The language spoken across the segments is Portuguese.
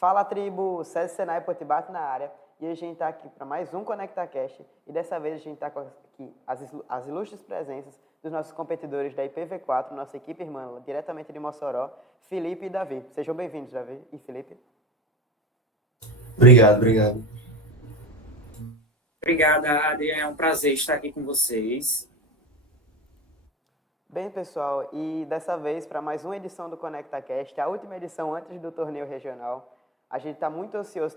Fala, tribo! César Senai Potibate na área. E hoje a gente está aqui para mais um ConectaCast. E dessa vez a gente está aqui as ilustres presenças dos nossos competidores da IPv4, nossa equipe irmã, diretamente de Mossoró, Felipe e Davi. Sejam bem-vindos, Davi e Felipe. Obrigado. Obrigada, Adi. É um prazer estar aqui com vocês. Bem, pessoal, e dessa vez para mais uma edição do ConectaCast, a última edição antes do torneio regional. A gente está muito ansioso,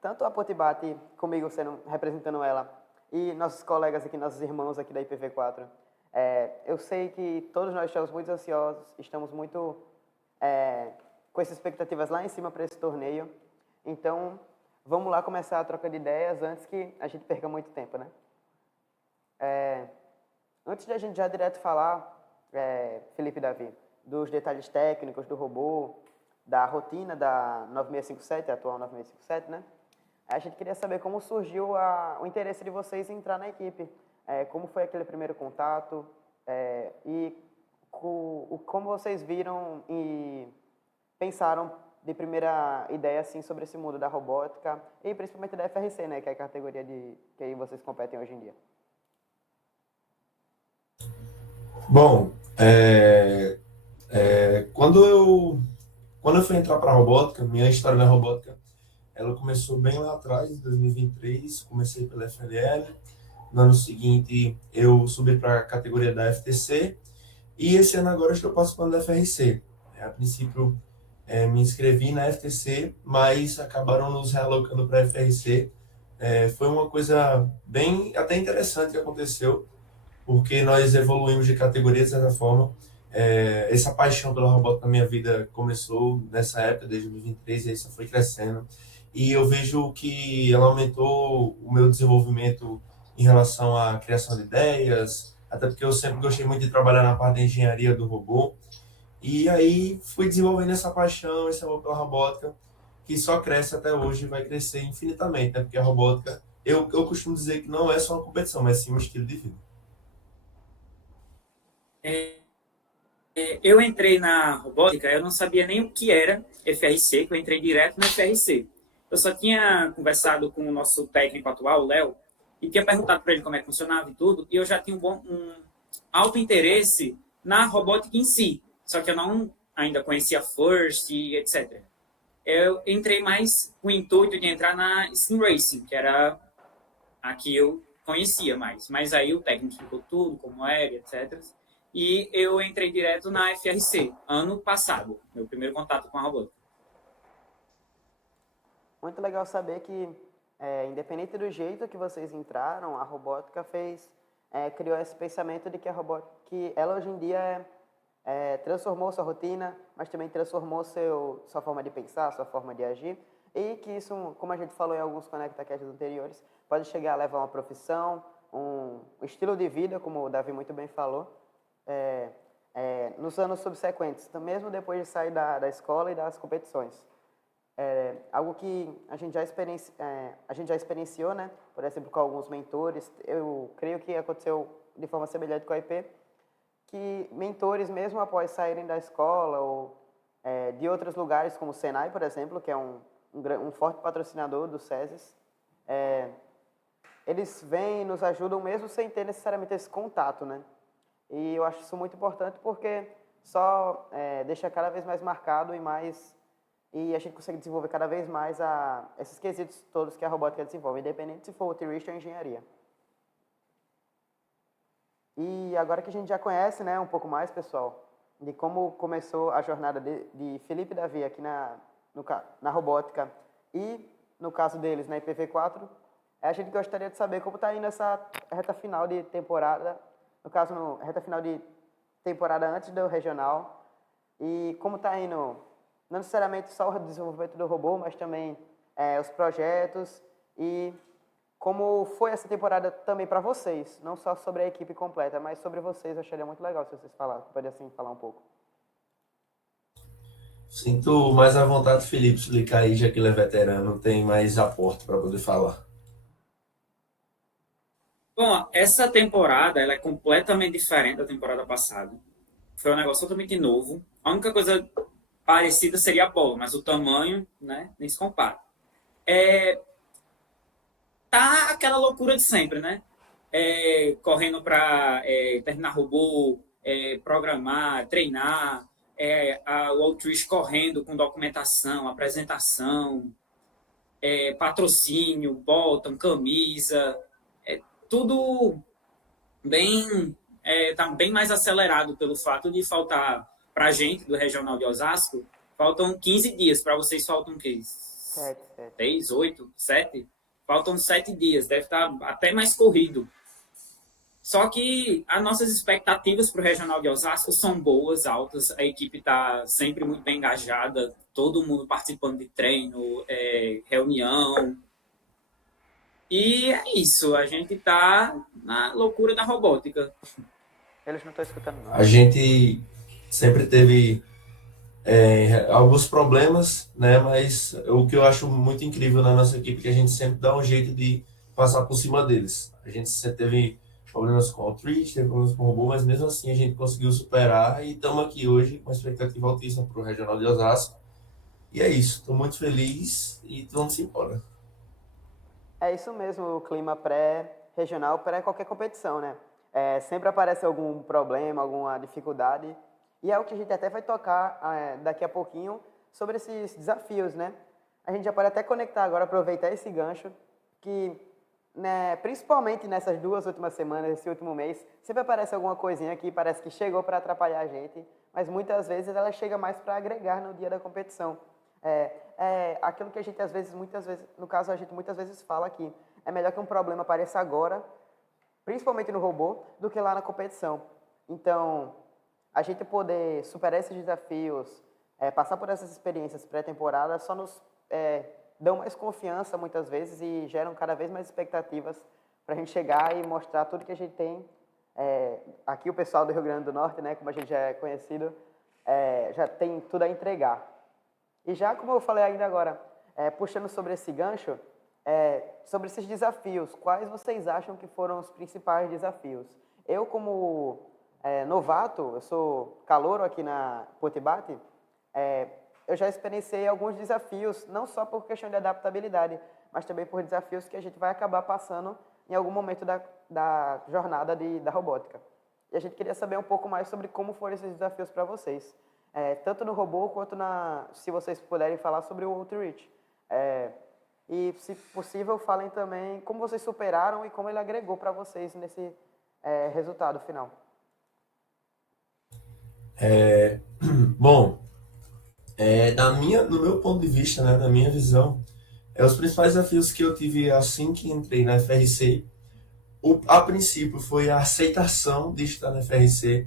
tanto a Potibate, comigo representando ela, e nossos colegas aqui, nossos irmãos aqui da IPv4. Eu sei que todos nós estamos muito ansiosos, estamos muito com essas expectativas lá em cima para esse torneio. Então, vamos lá começar a troca de ideias antes que a gente perca muito tempo, né? Antes de a gente já direto falar, Felipe e Davi, dos detalhes técnicos do robô, da rotina da 9657, a atual 9657, né? A gente queria saber como surgiu o interesse de vocês em entrar na equipe, como foi aquele primeiro contato e como vocês viram e pensaram de primeira ideia assim sobre esse mundo da robótica e principalmente da FRC, né, que é a categoria que aí vocês competem hoje em dia. Bom, quando eu fui entrar para a robótica, minha história na robótica, ela começou bem lá atrás, em 2023, comecei pela FLL, no ano seguinte eu subi para a categoria da FTC, e esse ano agora eu estou participando da FRC. A princípio me inscrevi na FTC, mas acabaram nos realocando para a FRC. Foi uma coisa bem até interessante que aconteceu, porque nós evoluímos de categoria de certa forma. Essa paixão pela robótica na minha vida começou nessa época, desde 2023, e isso foi crescendo. E eu vejo que ela aumentou o meu desenvolvimento em relação à criação de ideias, até porque eu sempre gostei muito de trabalhar na parte de engenharia do robô. E aí fui desenvolvendo essa paixão, esse amor pela robótica, que só cresce até hoje e vai crescer infinitamente, né? Porque a robótica, eu costumo dizer que não é só uma competição, mas sim um estilo de vida. Eu entrei na robótica, eu não sabia nem o que era FRC, que eu entrei direto na FRC. Eu só tinha conversado com o nosso técnico atual, o Léo, e tinha perguntado para ele como é que funcionava e tudo, e eu já tinha um alto interesse na robótica em si, só que eu não ainda conhecia First e etc. Eu entrei mais com o intuito de entrar na Sim Racing, que era a que eu conhecia mais. Mas aí o técnico explicou tudo, como era, etc. E eu entrei direto na FRC, ano passado, meu primeiro contato com a robótica. Muito legal saber que, independente do jeito que vocês entraram, a robótica criou esse pensamento de que a robótica, que ela hoje em dia transformou sua rotina, mas também transformou sua forma de pensar, sua forma de agir, e que isso, como a gente falou em alguns ConectaCasts anteriores, pode chegar a levar uma profissão, um estilo de vida, como o Davi muito bem falou, nos anos subsequentes, então, mesmo depois de sair da escola e das competições. Algo que a gente já experienciou, né? Por exemplo, com alguns mentores, eu creio que aconteceu de forma semelhante com a IP, que mentores, mesmo após saírem da escola ou de outros lugares, como o Senai, por exemplo, que é um forte patrocinador do SESIS, eles vêm e nos ajudam mesmo sem ter necessariamente esse contato, né? E eu acho isso muito importante porque só deixa cada vez mais marcado e a gente consegue desenvolver cada vez mais esses quesitos todos que a robótica desenvolve, independente se for utilista ou engenharia. E agora que a gente já conhece, né, um pouco mais, pessoal, de como começou a jornada de Felipe e Davi aqui na robótica e, no caso deles, na IPv4, a gente gostaria de saber como está indo essa reta final de temporada, no caso, reta final de temporada antes do regional, e como está indo, não necessariamente só o desenvolvimento do robô, mas também os projetos e como foi essa temporada também para vocês, não só sobre a equipe completa, mas sobre vocês. Eu acharia muito legal se vocês pudessem falar um pouco. Sinto mais à vontade, Felipe, explicar aí, já que ele é veterano, tem mais aporte para poder falar. Bom, essa temporada ela é completamente diferente da temporada passada. Foi um negócio totalmente novo. A única coisa parecida seria a Apollo, mas o tamanho, né, nem se compara. Tá aquela loucura de sempre, né? Correndo para terminar robô, programar, treinar, o Outreach correndo com documentação, apresentação, patrocínio, bottom, camisa, tudo bem, tá bem mais acelerado pelo fato de faltar para a gente do Regional de Osasco, faltam 15 dias, para vocês faltam o quê? 6, 8, 7? Faltam 7 dias, deve estar até mais corrido. Só que as nossas expectativas para o Regional de Osasco são boas, altas, a equipe está sempre muito bem engajada, todo mundo participando de treino, reunião. E é isso, a gente está na loucura da robótica. Eles não estão escutando, não. A gente sempre teve alguns problemas, né? Mas o que eu acho muito incrível na nossa equipe é que a gente sempre dá um jeito de passar por cima deles. A gente sempre teve problemas com o Outreach, teve problemas com o robô, mas mesmo assim a gente conseguiu superar e estamos aqui hoje com uma expectativa altíssima para o Regional de Osasco. E é isso, estou muito feliz e vamos embora. É isso mesmo, o clima pré-regional, pré-qualquer competição, né? Sempre aparece algum problema, alguma dificuldade, e é o que a gente até vai tocar daqui a pouquinho sobre esses desafios, né? A gente já pode até conectar agora, aproveitar esse gancho, que né, principalmente nessas 2 últimas semanas, esse último mês, sempre aparece alguma coisinha que parece que chegou para atrapalhar a gente, mas muitas vezes ela chega mais para agregar no dia da competição. Aquilo que a gente muitas vezes, no caso a gente muitas vezes fala aqui, é melhor que um problema apareça agora, principalmente no robô, do que lá na competição. Então, a gente poder superar esses desafios, passar por essas experiências pré-temporada, só nos dão mais confiança muitas vezes e geram cada vez mais expectativas para a gente chegar e mostrar tudo que a gente tem. Aqui o pessoal do Rio Grande do Norte, né, como a gente já é conhecido, já tem tudo a entregar. E já como eu falei ainda agora, puxando sobre esse gancho, sobre esses desafios, quais vocês acham que foram os principais desafios? Eu como novato, eu sou calouro aqui na Potibate, eu já experienciei alguns desafios, não só por questão de adaptabilidade, mas também por desafios que a gente vai acabar passando em algum momento da jornada da robótica. E a gente queria saber um pouco mais sobre como foram esses desafios para vocês, tanto no robô quanto se vocês puderem falar sobre o Outreach. E, se possível, falem também como vocês superaram e como ele agregou para vocês nesse resultado final. Bom, no meu ponto de vista, né, na minha visão, os principais desafios que eu tive assim que entrei na FRC, a princípio foi a aceitação de estar na FRC,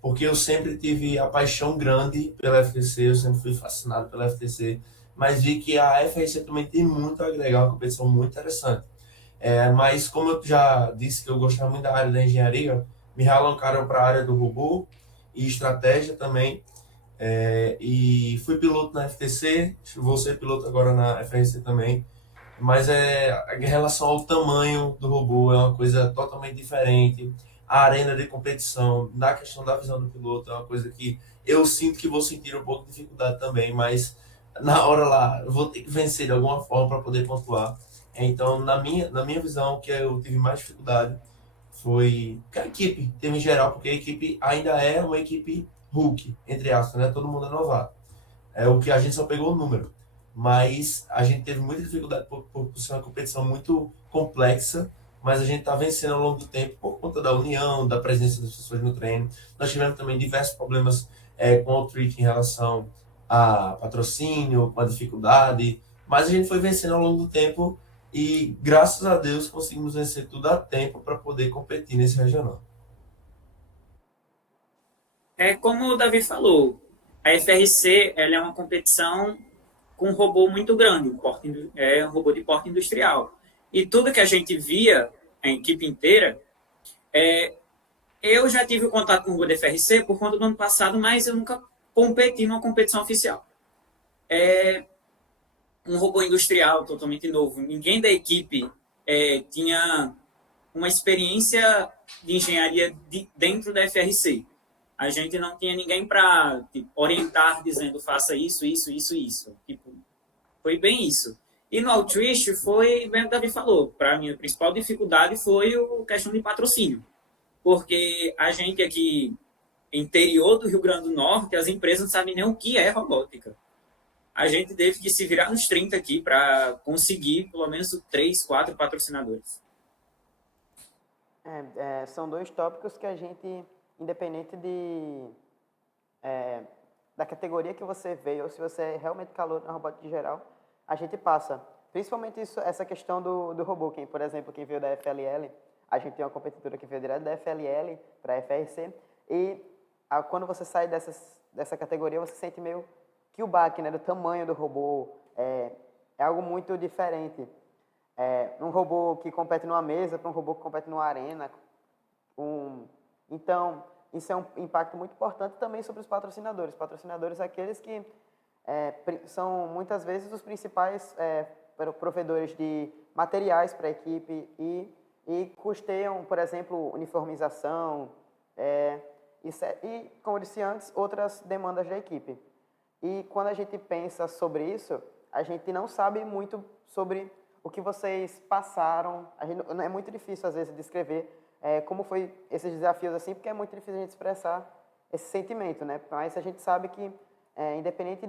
porque eu sempre tive a paixão grande pela FTC, eu sempre fui fascinado pela FTC, mas vi que a FRC também tem muito a agregar, uma competição muito interessante. Mas como eu já disse que eu gostava muito da área da engenharia, me realocaram para a área do robô e estratégia também, e fui piloto na FTC, vou ser piloto agora na FRC também, mas em relação ao tamanho do robô é uma coisa totalmente diferente. A arena de competição, na questão da visão do piloto, é uma coisa que eu sinto que vou sentir um pouco de dificuldade também, mas na hora lá eu vou ter que vencer de alguma forma para poder pontuar. Então, na minha visão, o que eu tive mais dificuldade foi que a equipe teve em geral, porque a equipe ainda é uma equipe Hulk, entre aspas, né? Todo mundo é novato. O que a gente só pegou o número. Mas a gente teve muita dificuldade por ser uma competição muito complexa, mas a gente está vencendo ao longo do tempo por conta da união, da presença das pessoas no treino. Nós tivemos também diversos problemas com o Outreach em relação a patrocínio, com a dificuldade, mas a gente foi vencendo ao longo do tempo e, graças a Deus, conseguimos vencer tudo a tempo para poder competir nesse regional. Como o Davi falou, a FRC ela é uma competição com um robô muito grande, um robô de porte industrial. E tudo que a gente via, a equipe inteira, eu já tive o contato com o robô da FRC por conta do ano passado, mas eu nunca competi numa competição oficial. Um robô industrial totalmente novo. Ninguém da equipe tinha uma experiência de engenharia dentro da FRC. a gente não tinha ninguém para orientar dizendo faça isso, isso, isso, isso. Tipo, foi bem isso. E no Altruist foi bem o que o Davi falou. Para mim, a principal dificuldade foi a questão de patrocínio. Porque a gente aqui, interior do Rio Grande do Norte, as empresas não sabem nem o que é robótica. A gente teve que se virar nos 30 aqui para conseguir pelo menos 3, 4 patrocinadores. São dois tópicos que a gente, independente da categoria que você veio, ou se você é realmente calor na robótica em geral, a gente passa. Principalmente essa questão do robô, por exemplo, quem veio da FLL, a gente tem uma competidora que veio direto da FLL para a FRC, e quando você sai dessa categoria, você sente meio que o baque, né, do tamanho do robô, é algo muito diferente. Um robô que compete numa mesa para um robô que compete numa arena. Então, isso é um impacto muito importante também sobre os patrocinadores. Patrocinadores são aqueles que são muitas vezes os principais provedores de materiais para a equipe e custeiam, por exemplo, uniformização e, como eu disse antes, outras demandas da equipe. E quando a gente pensa sobre isso, a gente não sabe muito sobre o que vocês passaram. É muito difícil, às vezes, descrever como foi esses desafios assim, porque é muito difícil a gente expressar esse sentimento, né? Mas a gente sabe que, independente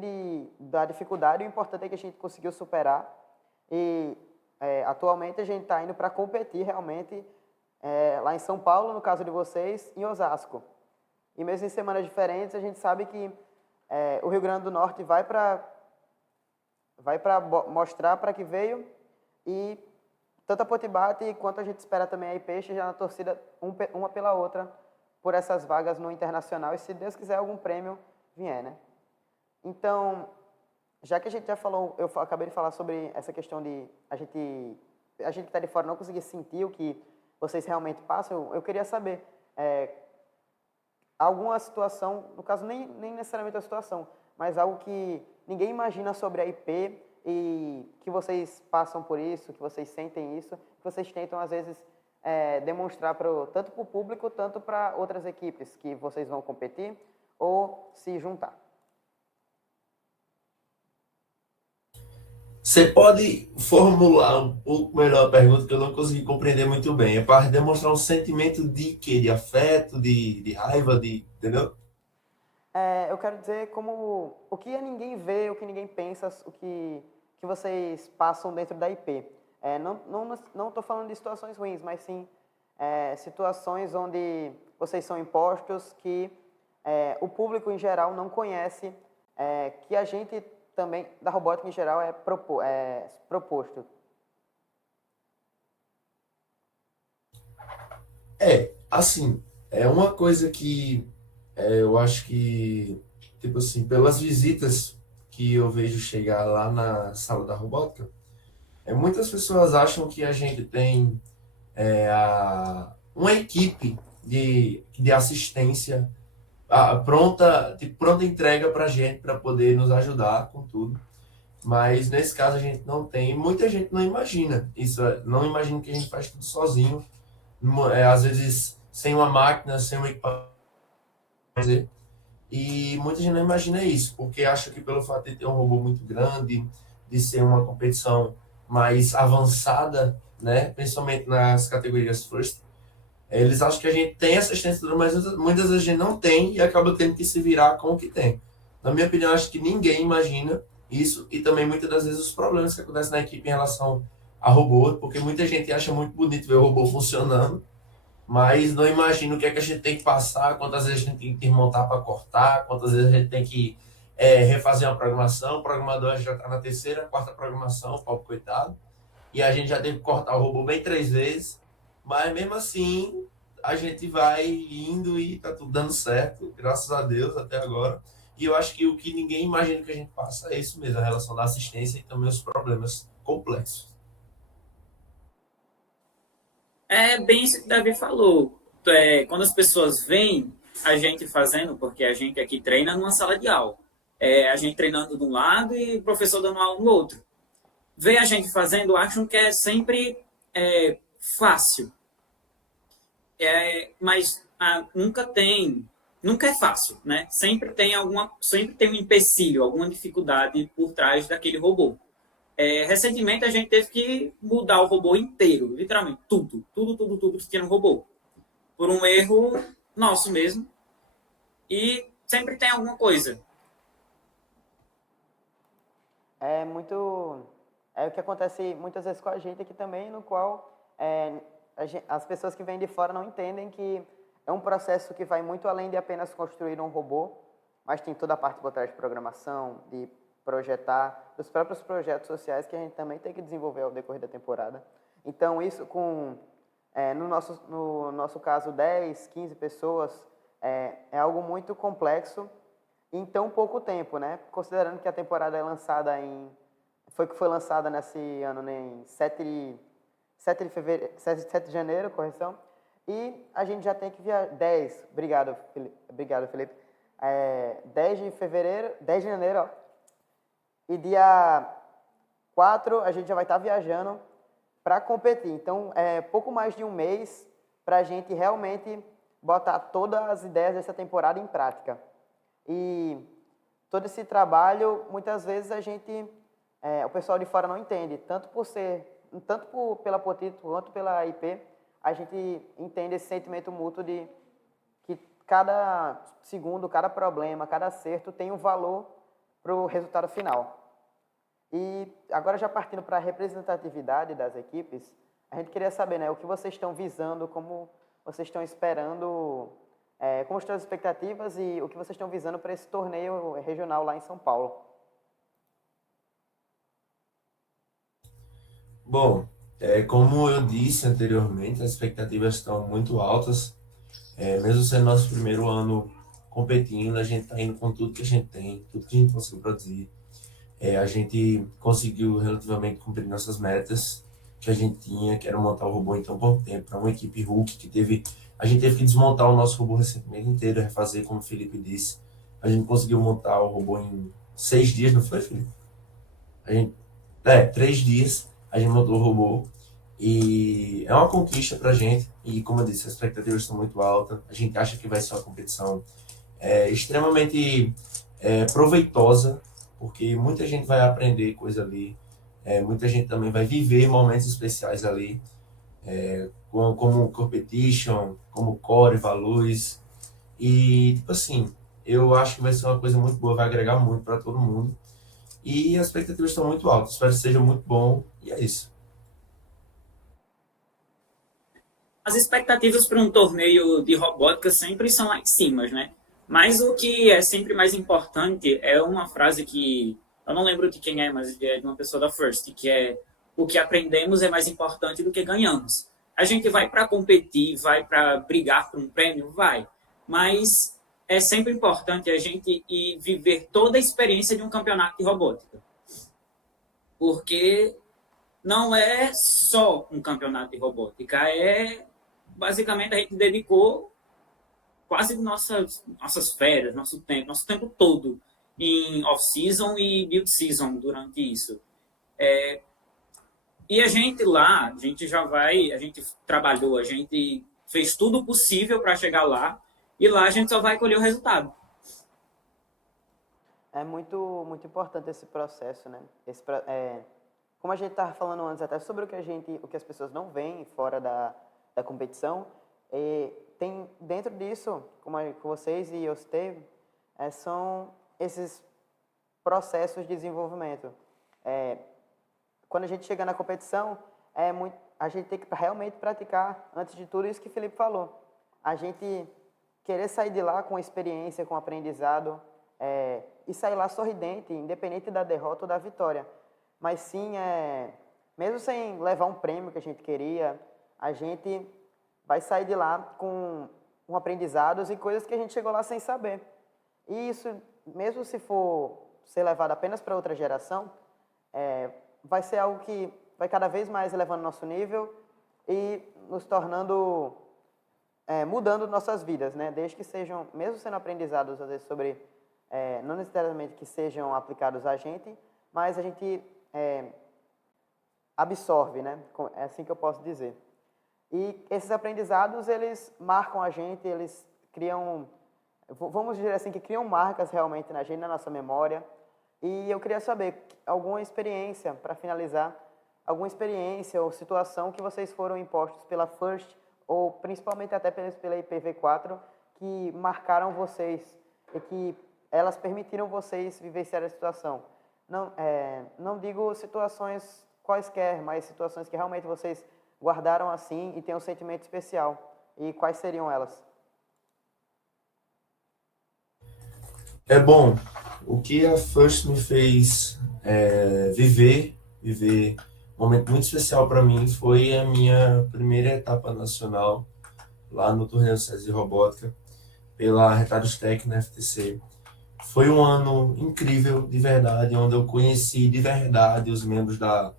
da dificuldade, o importante é que a gente conseguiu superar. E atualmente a gente está indo para competir realmente lá em São Paulo, no caso de vocês, em Osasco. E mesmo em semanas diferentes, a gente sabe que o Rio Grande do Norte vai para mostrar para que veio, e tanto a Potibate quanto a gente espera também a Peixe já na torcida uma pela outra por essas vagas no Internacional, e se Deus quiser algum prêmio vier, né? Então, já que a gente já falou, eu acabei de falar sobre essa questão de a gente que está de fora não conseguir sentir o que vocês realmente passam, eu queria saber alguma situação, no caso nem necessariamente a situação, mas algo que ninguém imagina sobre a IP e que vocês passam por isso, que vocês sentem isso, que vocês tentam às vezes demonstrar tanto para o público, tanto para outras equipes que vocês vão competir ou se juntar. Você pode formular um pouco melhor a pergunta, que eu não consegui compreender muito bem. É para demonstrar um sentimento de quê? De afeto, de raiva, entendeu? Eu quero dizer como o que ninguém vê, o que ninguém pensa, o que vocês passam dentro da IP. Não estou falando de situações ruins, mas sim situações onde vocês são impostos, que o público em geral não conhece, que a gente também, da robótica em geral, é proposto. Assim, é uma coisa que eu acho que, tipo assim, pelas visitas que eu vejo chegar lá na sala da robótica, muitas pessoas acham que a gente tem uma equipe de assistência pronta entrega para a gente, para poder nos ajudar com tudo. Mas nesse caso a gente não tem, muita gente não imagina isso, não imagina que a gente faz tudo sozinho, às vezes sem uma máquina, sem um equipamento. E muita gente não imagina isso, porque acha que pelo fato de ter um robô muito grande, de ser uma competição mais avançada, né, principalmente nas categorias First, eles acham que a gente tem essa estrutura, mas muitas vezes a gente não tem e acaba tendo que se virar com o que tem. Na minha opinião, acho que ninguém imagina isso, e também muitas das vezes os problemas que acontecem na equipe em relação a robô, porque muita gente acha muito bonito ver o robô funcionando, mas não imagina o que é que a gente tem que passar, quantas vezes a gente tem que desmontar para cortar, quantas vezes a gente tem que refazer uma programação. O programador já está na terceira, quarta programação, pobre coitado, e a gente já teve que cortar o robô bem 3 vezes, mas mesmo assim a gente vai indo e tá tudo dando certo, graças a Deus até agora. E eu acho que o que ninguém imagina que a gente passa é isso mesmo, a relação da assistência e também os problemas complexos. É bem isso que o Davi falou. Quando as pessoas veem a gente fazendo, porque a gente aqui treina numa sala de aula, a gente treinando de um lado e o professor dando aula no outro. Vê a gente fazendo, acham que é sempre fácil. Mas nunca tem nunca é fácil, né? Sempre tem um empecilho, alguma dificuldade por trás daquele robô. Recentemente a gente teve que mudar o robô inteiro, literalmente tudo que tinha no robô, por um erro nosso mesmo. E sempre tem alguma coisa. É muito. É o que acontece muitas vezes com a gente aqui também, no qual as pessoas que vêm de fora não entendem que é um processo que vai muito além de apenas construir um robô, mas tem toda a parte por trás de programação, de projetar, dos próprios projetos sociais que a gente também tem que desenvolver ao decorrer da temporada. Então, isso no nosso caso, 10, 15 pessoas, é algo muito complexo em tão pouco tempo, né? Considerando que a temporada é lançada foi lançada nesse ano, né, em 7 de fevereiro, 7 de janeiro, correção, e a gente já tem que viajar, 10, obrigado, Felipe, 10 de fevereiro, 10 de janeiro, ó, e dia 4 a gente já vai estar viajando para competir. Então, é pouco mais de um mês para a gente realmente botar todas as ideias dessa temporada em prática. E todo esse trabalho, muitas vezes o pessoal de fora não entende, pela Potito quanto pela IP, a gente entende esse sentimento mútuo de que cada segundo, cada problema, cada acerto tem um valor para o resultado final. E agora, já partindo para a representatividade das equipes, a gente queria saber, né, o que vocês estão visando, como vocês estão esperando, como estão as expectativas e o que vocês estão visando para esse torneio regional lá em São Paulo. Bom, como eu disse anteriormente, as expectativas estão muito altas. Mesmo sendo nosso primeiro ano competindo, a gente está indo com tudo que a gente tem, tudo que a gente conseguiu produzir. A gente conseguiu relativamente cumprir nossas metas que a gente tinha, que era montar o robô em tão pouco tempo, para uma equipe Hulk a gente teve que desmontar o nosso robô recentemente inteiro, refazer, como o Felipe disse. A gente conseguiu montar o robô em 6 dias, não foi, Felipe? 3 dias a gente montou o robô e é uma conquista pra gente e, como eu disse, as expectativas estão muito altas. A gente acha que vai ser uma competição extremamente proveitosa, porque muita gente vai aprender coisa ali, muita gente também vai viver momentos especiais ali, como competition, como core, valores. E, tipo assim, eu acho que vai ser uma coisa muito boa, vai agregar muito para todo mundo. E as expectativas estão muito altas. Espero que seja muito bom. E é isso. As expectativas para um torneio de robótica sempre são lá em cima, né? Mas o que é sempre mais importante é uma frase que eu não lembro de quem é, mas é de uma pessoa da First, que é: o que aprendemos é mais importante do que ganhamos. A gente vai para competir, vai para brigar por um prêmio, vai. Mas é sempre importante a gente ir viver toda a experiência de um campeonato de robótica. Porque não é só um campeonato de robótica, basicamente a gente dedicou quase nossas férias, nosso tempo todo em off-season e build-season durante isso. E a gente lá, a gente trabalhou, a gente fez tudo possível para chegar lá, e lá a gente só vai colher o resultado. É muito, muito importante esse processo, né? Como a gente estava falando antes até sobre o que as pessoas não veem fora da competição, tem dentro disso, com vocês e eu teve, são esses processos de desenvolvimento. Quando a gente chega na competição, a gente tem que realmente praticar, antes de tudo, isso que o Felipe falou. A gente querer sair de lá com experiência, com aprendizado, e sair lá sorridente, independente da derrota ou da vitória. Mas sim, mesmo sem levar um prêmio que a gente queria, a gente vai sair de lá com aprendizados e coisas que a gente chegou lá sem saber. E isso, mesmo se for ser levado apenas para outra geração, vai ser algo que vai cada vez mais elevando nosso nível e nos tornando, mudando nossas vidas, né? Desde que sejam, mesmo sendo aprendizados, às vezes, sobre, não necessariamente que sejam aplicados a gente, mas a gente absorve, né? É assim que eu posso dizer. E esses aprendizados, eles marcam a gente, eles criam vamos dizer assim, que criam marcas realmente na gente, na nossa memória. E eu queria saber alguma experiência, para finalizar, alguma experiência ou situação que vocês foram impostos pela FIRST, ou principalmente até pela IPv4, que marcaram vocês e que elas permitiram vocês vivenciar a situação. Não, não digo situações quaisquer, mas situações que realmente vocês guardaram assim e têm um sentimento especial. E quais seriam elas? É bom, o que a First me fez viver um momento muito especial para mim foi a minha primeira etapa nacional lá no torneio SESI Robótica pela Retardos Tech na FTC. Foi um ano incrível, de verdade, onde eu conheci de verdade os membros da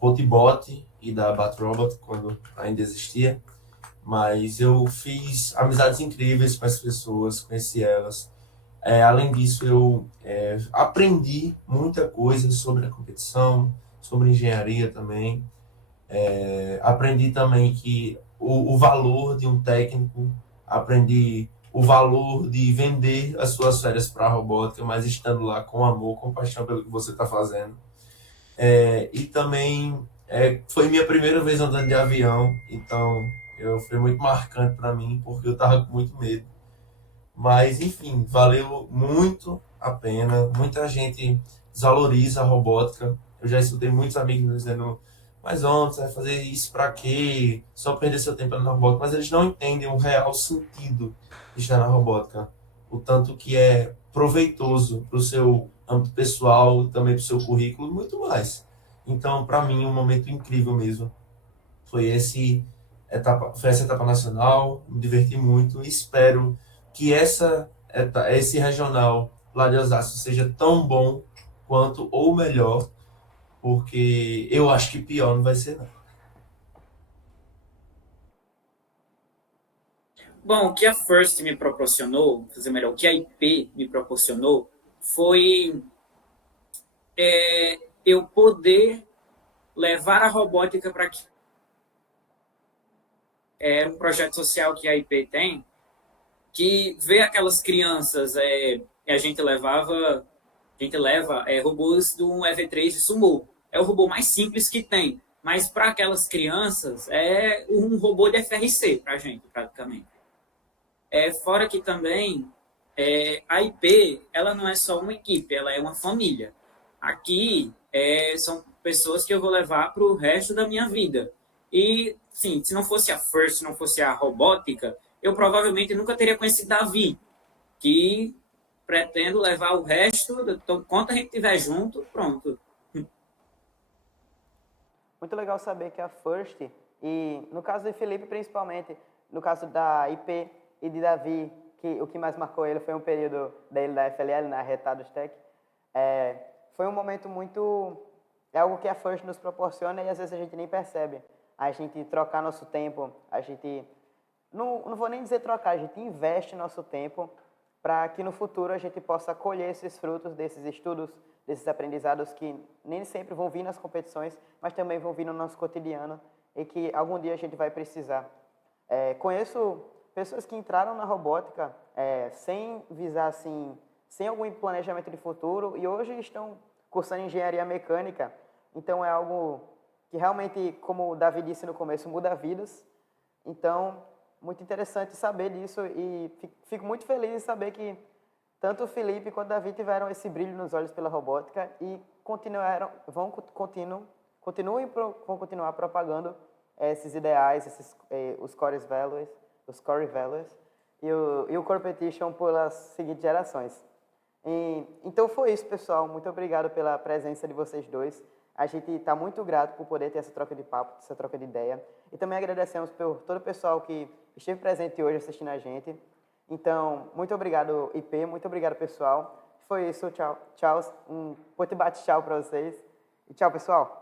Potbot e da Batrobot, quando ainda existia. Mas eu fiz amizades incríveis com as pessoas, conheci elas. Além disso, eu aprendi muita coisa sobre a competição, sobre engenharia também. Aprendi também que o valor de um técnico, aprendi o valor de vender as suas férias para a robótica, mas estando lá com amor, com paixão pelo que você está fazendo. E também foi minha primeira vez andando de avião, então foi muito marcante para mim, porque eu estava com muito medo. Mas, enfim, valeu muito a pena. Muita gente desvaloriza a robótica. Eu já escutei muitos amigos dizendo: mas onde você vai fazer isso para quê? Só perder seu tempo na robótica. Mas eles não entendem o real sentido de estar na robótica. O tanto que é proveitoso para o seu âmbito pessoal, também para o seu currículo e muito mais. Então, para mim, um momento incrível mesmo. Foi essa etapa nacional, me diverti muito e espero que esse regional lá de Osasco seja tão bom quanto ou melhor, porque eu acho que pior não vai ser não. Bom, o que a First me proporcionou, fazer melhor, o que a IP me proporcionou, foi eu poder levar a robótica para que é um projeto social que a IP tem, que vê aquelas crianças, a gente leva robôs do EV3 de Sumo. É o robô mais simples que tem, mas para aquelas crianças é um robô de FRC para a gente, praticamente. Fora que também a IP, ela não é só uma equipe, ela é uma família. Aqui são pessoas que eu vou levar para o resto da minha vida. E, sim, se não fosse a First, se não fosse a robótica, eu provavelmente nunca teria conhecido Davi, que pretendo levar o resto, enquanto a gente estiver junto, pronto. Muito legal saber que a First, e no caso de Felipe principalmente, no caso da IP e de Davi, que o que mais marcou ele foi um período dele da FLL, na Retardos Tech, foi um momento muito... É algo que a First nos proporciona e às vezes a gente nem percebe. A gente trocar nosso tempo, a gente... Não vou nem dizer trocar, a gente investe nosso tempo para que no futuro a gente possa colher esses frutos desses estudos, desses aprendizados que nem sempre vão vir nas competições, mas também vão vir no nosso cotidiano e que algum dia a gente vai precisar. Conheço pessoas que entraram na robótica sem visar assim, sem algum planejamento de futuro e hoje estão cursando engenharia mecânica. Então é algo que realmente, como o Davi disse no começo, muda vidas. Então, muito interessante saber disso e fico muito feliz de saber que tanto o Felipe quanto o Davi tiveram esse brilho nos olhos pela robótica e vão continuar propagando esses ideais, os core values e o competition pelas seguintes gerações. Então foi isso, pessoal. Muito obrigado pela presença de vocês dois. A gente está muito grato por poder ter essa troca de papo, essa troca de ideia. E também agradecemos por todo o pessoal que esteve presente hoje assistindo a gente. Então, muito obrigado, IP. Muito obrigado, pessoal. Foi isso. Tchau. Tchau. Um bate tchau para vocês. E tchau, pessoal.